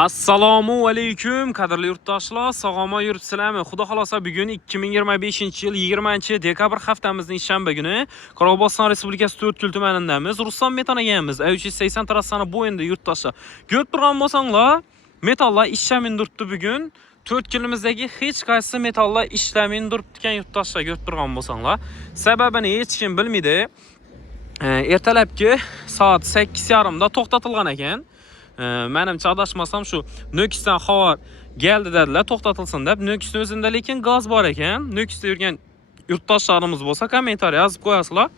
Assalomu alaykum qadrli yurtdoshlar, sog'lom yuribsizlarmi? Xudo xolosa bugun 2025-yil 20-dekabr haftamizning shanba kuni Qoraqalpog'iston Respublikasi To'rtko'l tumanidamiz. Ruslan metanagamiz 380 trassani bo'yinda yurtdoshlar. Ko'rib turgan bo'lsanglar, metallar ishlamin turibdi bugun. To'rtko'limizdagi hech qaysi metallar ishlamin turibdi ekan yurtdoshlar, ko'rib turgan bo'lsanglar. Sababini hech kim bilmaydi. Ertalabki soat 8:30 da to'xtatilgan ekan. Menimcha adashmasam shu Nöksdan xabar keldi dedilar, to'xtatilsin deb. Nöksning o'zida lekin gaz bor ekan. Nöksda yurgan yurtdoshlarimiz bo'lsa, kommentariy yozib qo'yasizlar.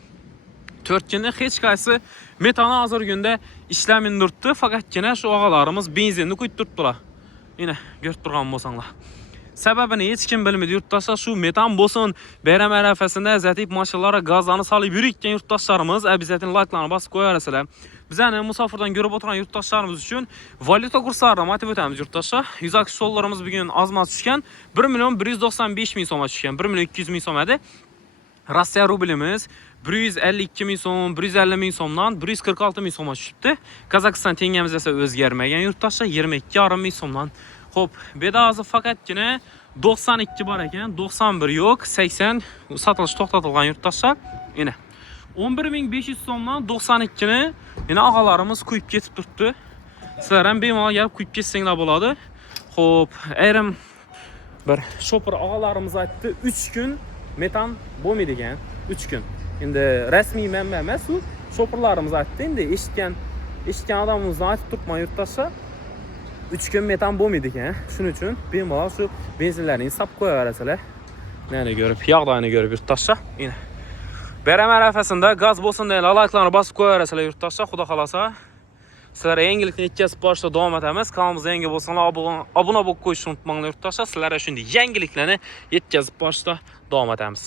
To'rtko'lni hech qaysi metan hozir kunda ishlamin turibdi, faqatgina shu og'alarimiz benzinni quyib turibdilar. Mana ko'rib turgan bo'lsanglar. Sababini hech kim bilmaydi yurtdoshlar. Shu metan bo'lsin, bayram arafasida zatif mashinalarga gazlarni solib yurayotgan yurtdoshlarimiz обязательно like'larni bosib qo'yaverasizlar. Bizani musofirdan ko'rib o'tirgan yurtdoshlarimiz uchun valyuta kurslarini aytib o'tamiz yurtdoshlar. $100 dollarimiz bugun ozmas tushgan, 1,195,000 so'mga tushgan. 1,200,000 so'm edi. Rossiya rublimiz 152,000 so'm, 150,000 so'mdan 146,000 so'mga tushibdi. Qozog'iston tengamiz esa o'zgarmagan yurtdoshlar, 22,5 so'mdan. Xo'p, bedazı faqatgina 92 bor ekan, 91 yo'q, 80 sotilish to'xtatilgan yurtdoshlar. Mana 11,500 so'mdan 92 ni yana og'alarimiz quyib ketib turibdi. Sizlar ham bemalol kelib quyib ketsanglar bo'ladi. Xo'p, ayrim bir shopir og'alarimiz aytdi, 3 kun metan bo'lmaydi ekan, 3 kun. Endi rasmiy manba emas, u shopirlarimiz aytdi. Endi eshitgan odamimizdan aytib turibman yurtdoshlar. 3 kun metan bo'lmaydi ekan. Shuning uchun bemalol shu benzinlarni sap qo'yaverasizlar. Nani ko'rib, yog'dani ko'rib yurtdoshlar. Mana bayram arafasida gaz bo'lsin degan like'larni bosib qo'yaverasizlar yurtdoshlar. Xudo xolosa sizlarga yangilikni yetkazib borishda davom etamiz. Kanalimizga yangi bo'lsanglar obuna bo'lib qo'yishni unutmanglar yurtdoshlar. Sizlarga shunday yangiliklarni yetkazib borishda davom etamiz.